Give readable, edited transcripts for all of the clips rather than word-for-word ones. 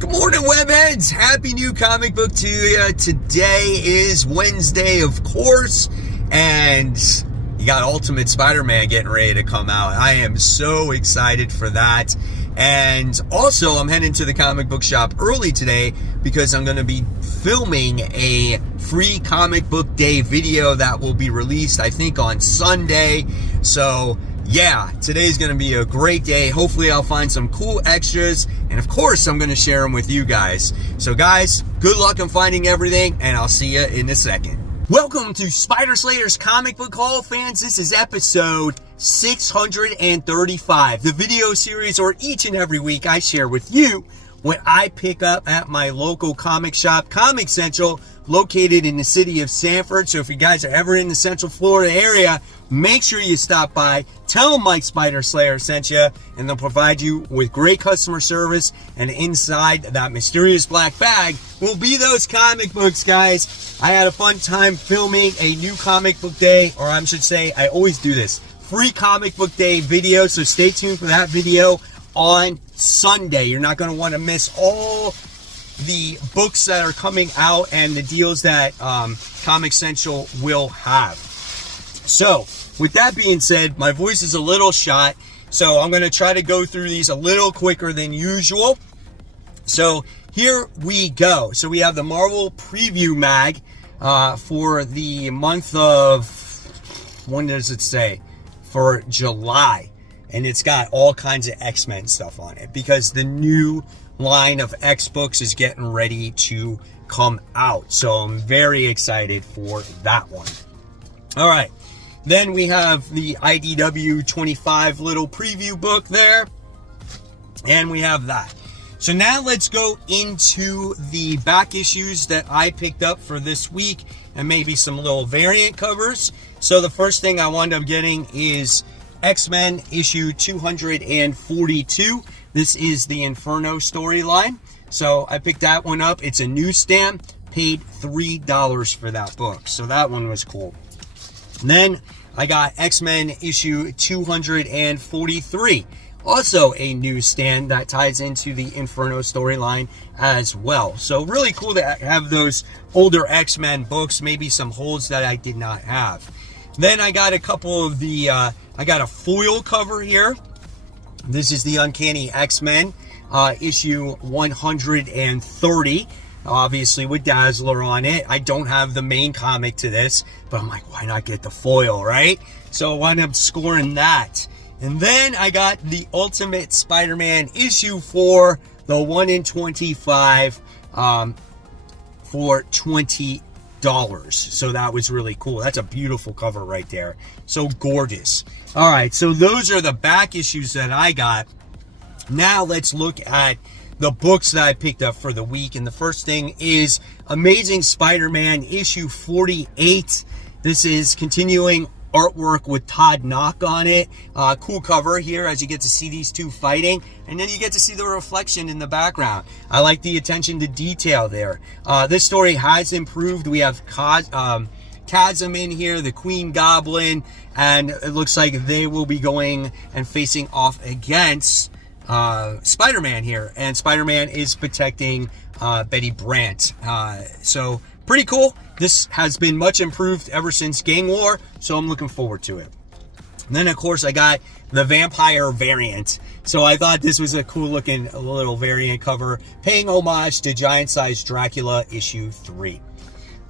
Good morning, webheads. Happy new comic book to you. Today is Wednesday, of course, and you got Ultimate Spider-Man getting ready to come out. I am so excited for that. And also, I'm heading to the comic book shop early today because I'm going to be filming a free comic book day video that will be released, I think, on Sunday. So yeah, today's going to be a great day. Hopefully I'll find some cool extras, and of course I'm going to share them with you guys. So guys, good luck in finding everything, and I'll see you in a second. Welcome to Spider Slayer's Comic Book Haul, fans. This is episode 635, the video series where each and every week I share with you what I pick up at my local comic shop, Comic Central, located in the city of Sanford. So if you guys are ever in the Central Florida area, make sure you stop by, tell them Mike Spider Slayer sent you, and they'll provide you with great customer service. And inside that mysterious black bag will be those comic books, guys. I had a fun time filming a new comic book day, or I should say, I always do this, free comic book day video. So stay tuned for that video on Sunday. You're not going to want to miss all the books that are coming out and the deals that Comic Central will have. So with that being said, my voice is a little shot, so I'm going to try to go through these a little quicker than usual. So here we go. So we have the Marvel Preview Mag for the month of, when does it say? For July. And it's got all kinds of X-Men stuff on it because the new line of X books is getting ready to come out. So I'm very excited for that one. All right. Then we have the IDW 25 little preview book there. And we have that. So now let's go into the back issues that I picked up for this week and maybe some little variant covers. So the first thing I wound up getting is X-Men issue 242. This is the Inferno storyline. So I picked that one up. It's a newsstand. Paid $3 for that book. So that one was cool. And then I got X-Men issue 243. Also a newsstand that ties into the Inferno storyline as well. So really cool to have those older X-Men books. Maybe some holds that I did not have. Then I got a couple of the, I got a foil cover here. This is the Uncanny X-Men, issue 130, obviously with Dazzler on it. I don't have the main comic to this, but I'm like, why not get the foil, right? So I wound up scoring that. And then I got the Ultimate Spider-Man issue 4, the 1 in 25, for $20. So that was really cool. That's a beautiful cover right there. So gorgeous. All right, so those are the back issues that I got. Now let's look at the books that I picked up for the week. And the first thing is Amazing Spider-Man issue 48. This is continuing artwork with Todd Knock on it. Cool cover here as you get to see these two fighting, and then you get to see the reflection in the background. I like the attention to detail there. This story has improved. We have Chasm in here, the Queen Goblin, and it looks like they will be going and facing off against Spider-Man here, and Spider-Man is protecting Betty Brant. So pretty cool. This has been much improved ever since Gang War, so I'm looking forward to it. And then, of course, I got the Vampire variant. So I thought this was a cool looking little variant cover, paying homage to Giant Size Dracula issue 3.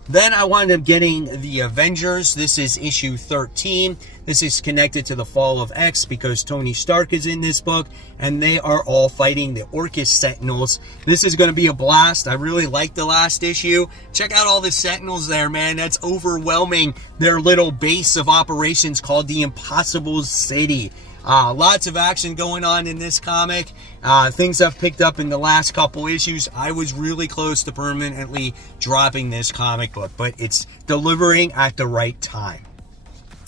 Then I wound up getting the Avengers. This is issue 13. This is connected to the Fall of X because Tony Stark is in this book, and they are all fighting the Orchis Sentinels. This is going to be a blast. I really liked the last issue. Check out all the Sentinels there, man. That's overwhelming. Their little base of operations called the Impossible City. Lots of action going on in this comic. Things I've picked up in the last couple issues. I was really close to permanently dropping this comic book, but it's delivering at the right time.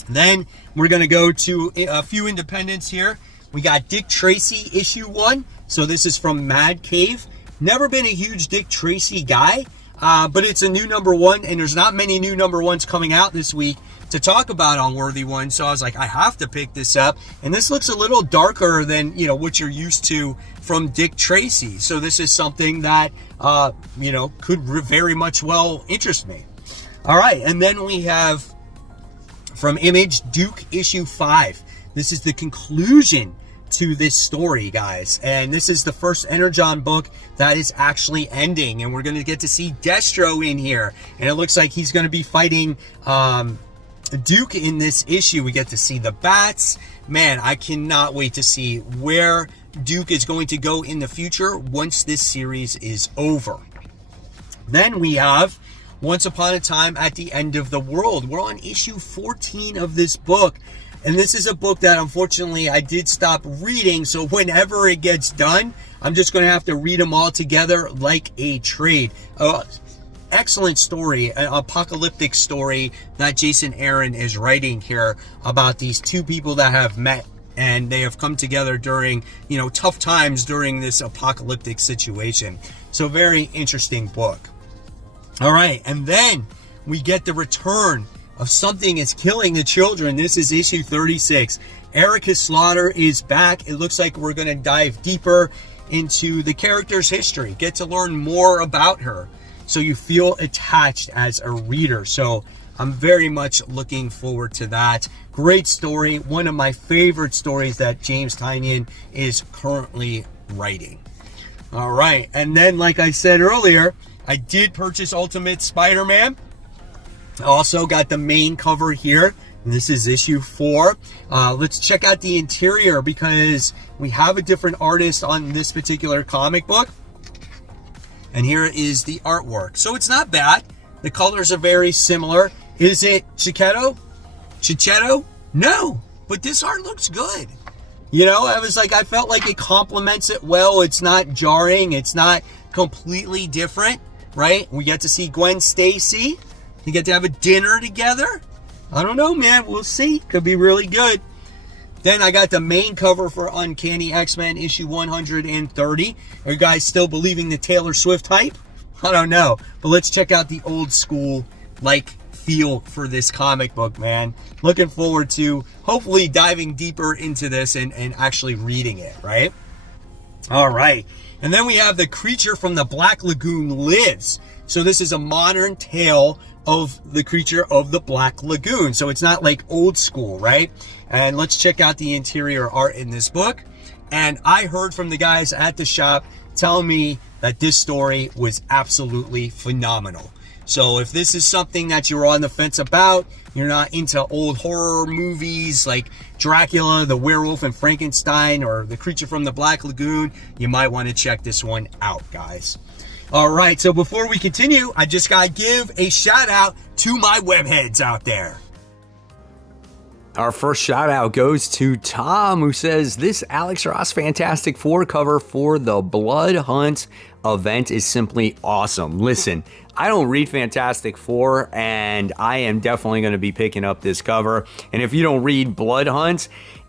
Then we're going to go to a few independents here. We got Dick Tracy issue 1. So this is from Mad Cave. Never been a huge Dick Tracy guy. But it's a new number one, and there's not many new number ones coming out this week to talk about on Worthy One. So I was like, I have to pick this up. And this looks a little darker than, what you're used to from Dick Tracy. So this is something that, could very much well interest me. All right. And then we have from Image, Duke issue 5. This is the conclusion to this story, guys. And this is the first Energon book that is actually ending. And we're going to get to see Destro in here. And it looks like he's going to be fighting Duke in this issue. We get to see the bats. Man, I cannot wait to see where Duke is going to go in the future once this series is over. Then we have Once Upon a Time at the End of the World. We're on issue 14 of this book. And this is a book that unfortunately I did stop reading. So whenever it gets done, I'm just going to have to read them all together like a trade. Excellent story, an apocalyptic story that Jason Aaron is writing here about these two people that have met and they have come together during, tough times during this apocalyptic situation. So very interesting book. All right. And then we get the return of Something Is Killing the Children. This is issue 36. Erica Slaughter is back. It looks like we're going to dive deeper into the character's history, get to learn more about her, so you feel attached as a reader. So I'm very much looking forward to that. Great story. One of my favorite stories that James Tynion is currently writing. All right. And then, like I said earlier, I did purchase Ultimate Spider-Man. Also got the main cover here. This is issue 4. Let's check out the interior because we have a different artist on this particular comic book. And here is the artwork. So it's not bad. The colors are very similar. Is it Chichetto? No, but this art looks good. I felt like it complements it well. It's not jarring. It's not completely different, right? We get to see Gwen Stacy. You get to have a dinner together. I don't know, man. We'll see. Could be really good. Then I got the main cover for Uncanny X-Men issue 130. Are you guys still believing the Taylor Swift hype? I don't know. But let's check out the old school feel for this comic book, man. Looking forward to hopefully diving deeper into this and actually reading it, right? All right. And then we have The Creature from the Black Lagoon Lives. So this is a modern tale of the creature of the Black Lagoon. So it's not like old school, right? And let's check out the interior art in this book. And I heard from the guys at the shop telling me that this story was absolutely phenomenal. So if this is something that you're on the fence about, you're not into old horror movies like Dracula, the Werewolf and Frankenstein, or The Creature from the Black Lagoon, you might want to check this one out, guys. All right, so before we continue, I just got to give a shout out to my webheads out there. Our first shout out goes to Tom, who says this Alex Ross Fantastic Four cover for the Blood Hunt event is simply awesome. Listen, I don't read Fantastic Four, and I am definitely going to be picking up this cover. And if you don't read Blood Hunt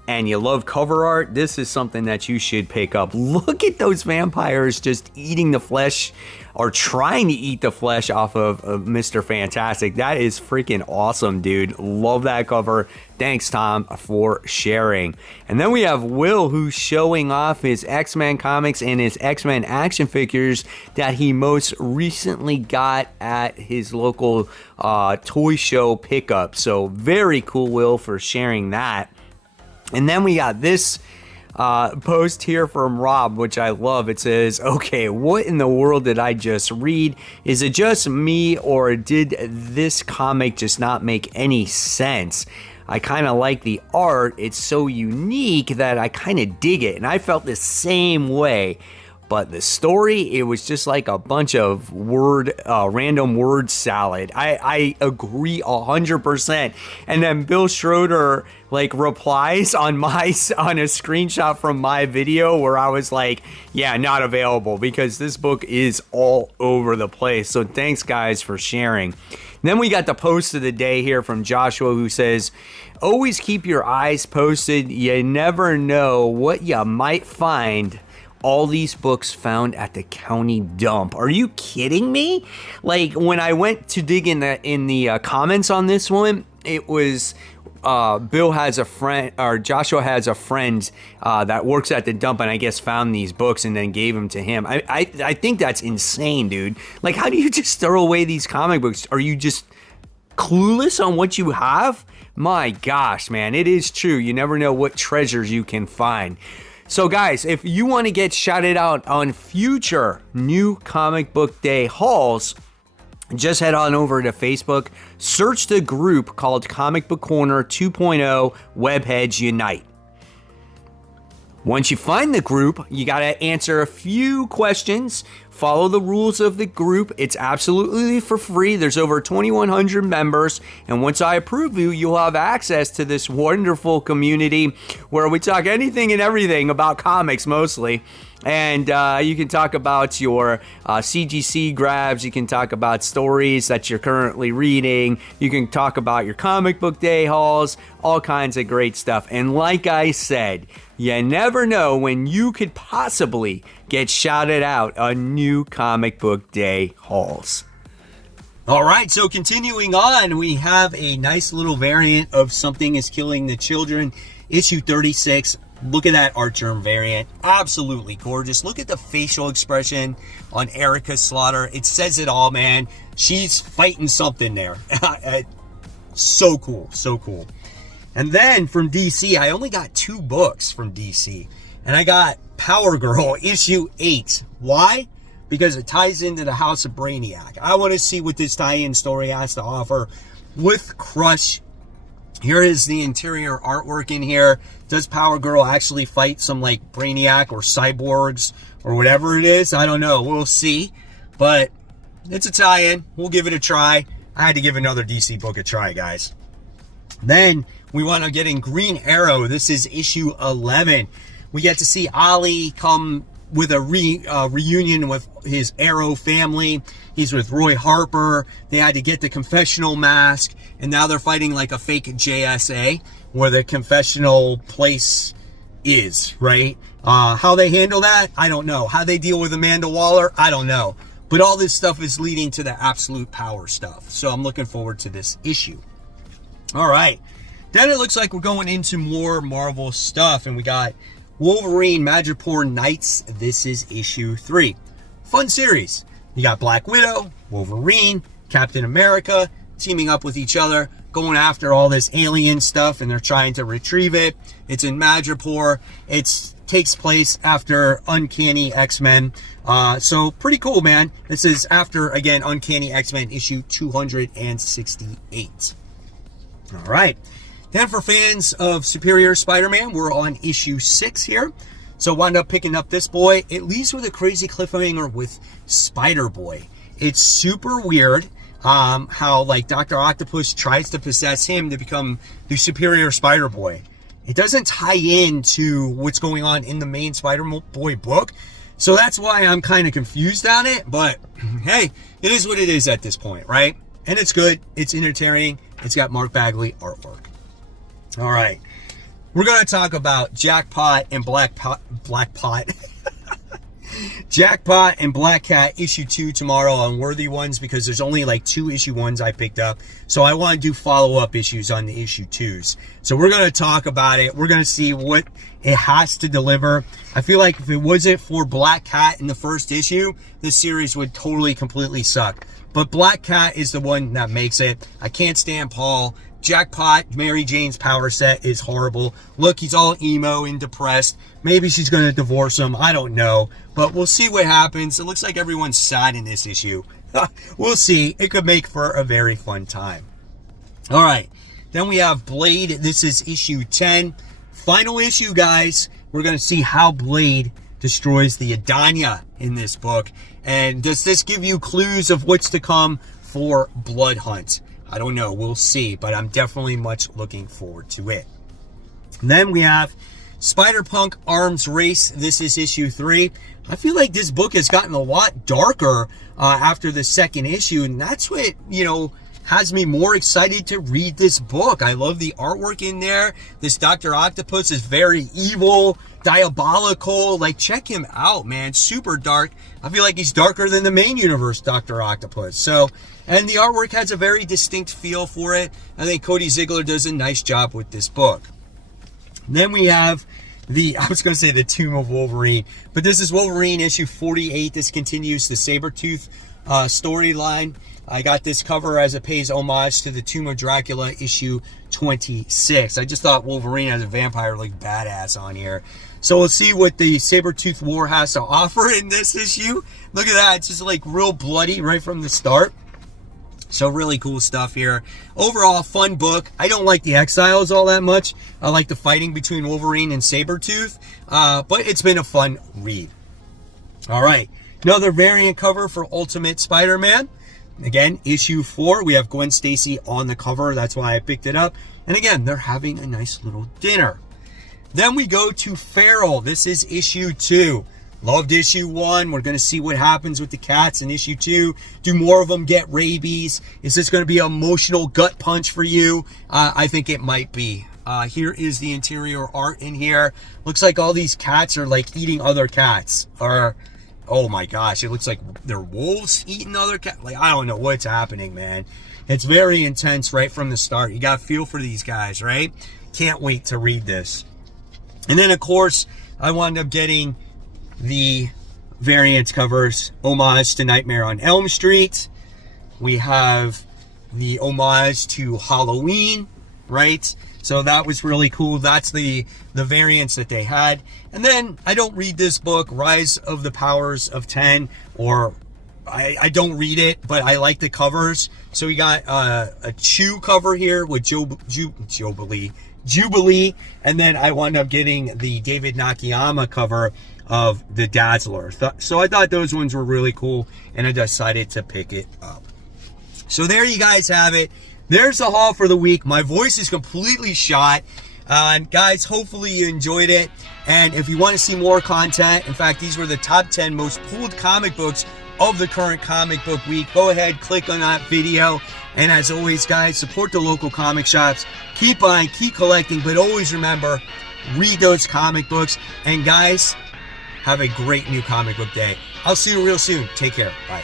and you love cover art, this is something that you should pick up. Look at those vampires just eating the flesh, or trying to eat the flesh off of Mr. Fantastic. That is freaking awesome, dude. Love that cover. Thanks, Tom, for sharing. And then we have Will, who's showing off his X-Men comics and his X-Men action figures that he most recently got at his local toy show pickup. So very cool, Will, for sharing that. And then we got this post here from Rob, which I love. It says, okay, what in the world did I just read? Is it just me, or did this comic just not make any sense? I kind of like the art. It's so unique that I kind of dig it. And I felt the same way. But the story, it was just like a bunch of random word salad. I agree 100%. And then Bill Schroeder replies on a screenshot from my video where I was like, yeah, not available, because this book is all over the place. So thanks, guys, for sharing. And then we got the post of the day here from Joshua, who says, always keep your eyes posted. You never know what you might find all these books found at the county dump. Are you kidding me? Like, when I went to dig in the comments on this one, it was Bill has a friend, or Joshua has a friend that works at the dump, and I guess found these books and then gave them to him. I think that's insane, dude. Like, how do you just throw away these comic books? Are you just clueless on what you have? My gosh, man, it is true. You never know what treasures you can find. So guys, if you want to get shouted out on future New Comic Book Day hauls, just head on over to Facebook, search the group called Comic Book Corner 2.0 Webheads Unite. Once you find the group, you got to answer a few questions, follow the rules of the group. It's absolutely for free. There's over 2,100 members, and once I approve you, you'll have access to this wonderful community where we talk anything and everything about comics mostly. And you can talk about your CGC grabs. You can talk about stories that you're currently reading. You can talk about your comic book day hauls, all kinds of great stuff. And like I said, you never know when you could possibly get shouted out on New Comic Book Day hauls. All right, so continuing on, we have a nice little variant of Something is Killing the Children, issue 36. Look at that art germ variant. Absolutely gorgeous. Look at the facial expression on Erica Slaughter. It says it all, man. She's fighting something there. So cool. So cool. And then from DC, I only got 2 books from DC. And I got Power Girl issue 8. Why? Because it ties into the House of Brainiac. I want to see what this tie-in story has to offer with Crush. Here is the interior artwork in here. Does Power Girl actually fight some like Brainiac or cyborgs or whatever it is? I don't know. We'll see. But it's a tie-in. We'll give it a try. I had to give another DC book a try, guys. Then we want to get in Green Arrow. This is issue 11. We get to see Ollie come with a reunion with his Arrow family. He's with Roy Harper. They had to get the confessional mask, and now they're fighting like a fake JSA where the confessional place is, right? How they handle that, I don't know. How they deal with Amanda Waller, I don't know. But all this stuff is leading to the absolute power stuff. So I'm looking forward to this issue. All right. Then it looks like we're going into more Marvel stuff, and we got Wolverine Madripoor Knights. This is issue 3. Fun series. You got Black Widow, Wolverine, Captain America teaming up with each other, going after all this alien stuff, and they're trying to retrieve it. It's in Madripoor. It takes place after Uncanny X-Men. So pretty cool, man. This is after, again, Uncanny X-Men issue 268. All right. Then for fans of Superior Spider-Man, we're on issue 6 here. So wound up picking up this boy. It leaves with a crazy cliffhanger with Spider-Boy. It's super weird how like Dr. Octopus tries to possess him to become the Superior Spider-Boy. It doesn't tie in to what's going on in the main Spider-Boy book. So that's why I'm kind of confused on it. But hey, it is what it is at this point, right? And it's good. It's entertaining. It's got Mark Bagley artwork. All right. We're going to talk about Jackpot and Jackpot and Black Cat issue 2 tomorrow on Worthy Ones, because there's only like 2 issue 1s I picked up. So I want to do follow-up issues on the issue 2s. So we're going to talk about it. We're going to see what it has to deliver. I feel like if it wasn't for Black Cat in the first issue, this series would totally, completely suck. But Black Cat is the one that makes it. I can't stand Paul. Jackpot, Mary Jane's power set is horrible. Look, he's all emo and depressed. Maybe she's going to divorce him. I don't know. But we'll see what happens. It looks like everyone's sad in this issue. We'll see. It could make for a very fun time. All right. Then we have Blade. This is issue 10. Final issue, guys. We're going to see how Blade destroys the Adania in this book. And does this give you clues of what's to come for Blood Hunt? I don't know. We'll see. But I'm definitely much looking forward to it. And then we have Spider-Punk Arms Race. This is issue 3. I feel like this book has gotten a lot darker after the second issue. And that's what, has me more excited to read this book. I love the artwork in there. This Dr. Octopus is very evil, diabolical. Like, check him out, man. Super dark. I feel like he's darker than the main universe Dr. Octopus. So, and the artwork has a very distinct feel for it. I think Cody Ziegler does a nice job with this book. Then we have I was going to say the Tomb of Wolverine, but this is Wolverine issue 48. This continues the Sabretooth storyline. I got this cover as it pays homage to the Tomb of Dracula issue 26. I just thought Wolverine as a vampire looked badass on here. So we'll see what the Sabretooth War has to offer in this issue. Look at that. It's just like real bloody right from the start. So really cool stuff here. Overall, fun book. I don't like the Exiles all that much. I like the fighting between Wolverine and Sabretooth. But it's been a fun read. All right. Another variant cover for Ultimate Spider-Man. Again, issue 4. We have Gwen Stacy on the cover. That's why I picked it up. And again, they're having a nice little dinner. Then we go to Feral. This is issue 2. Loved issue 1. We're going to see what happens with the cats in issue 2. Do more of them get rabies? Is this going to be an emotional gut punch for you? I think it might be. Here is the interior art in here. Looks like all these cats are like eating other cats. Or, oh my gosh, it looks like they're wolves eating other cats. Like, I don't know what's happening, man. It's very intense right from the start. You got to feel for these guys, right? Can't wait to read this. And then, of course, I wound up getting the variant covers, homage to Nightmare on Elm Street. We have the homage to Halloween, right? So that was really cool. That's the variants that they had. And then I don't read this book, Rise of the Powers of 10, or I don't read it, but I like the covers. So we got a Chew cover here with Jubilee, and then I wound up getting the David Nakayama cover of the Dazzler. So I thought those ones were really cool, and I decided to pick it up. So there you guys have it. There's the haul for the week. My voice is completely shot. Guys, hopefully you enjoyed it. And if you want to see more content, in fact, these were the top 10 most pulled comic books of the current comic book week. Go ahead, click on that video. And as always, guys, support the local comic shops. Keep buying, keep collecting, but always remember, read those comic books. And guys, have a great new comic book day. I'll see you real soon. Take care. Bye.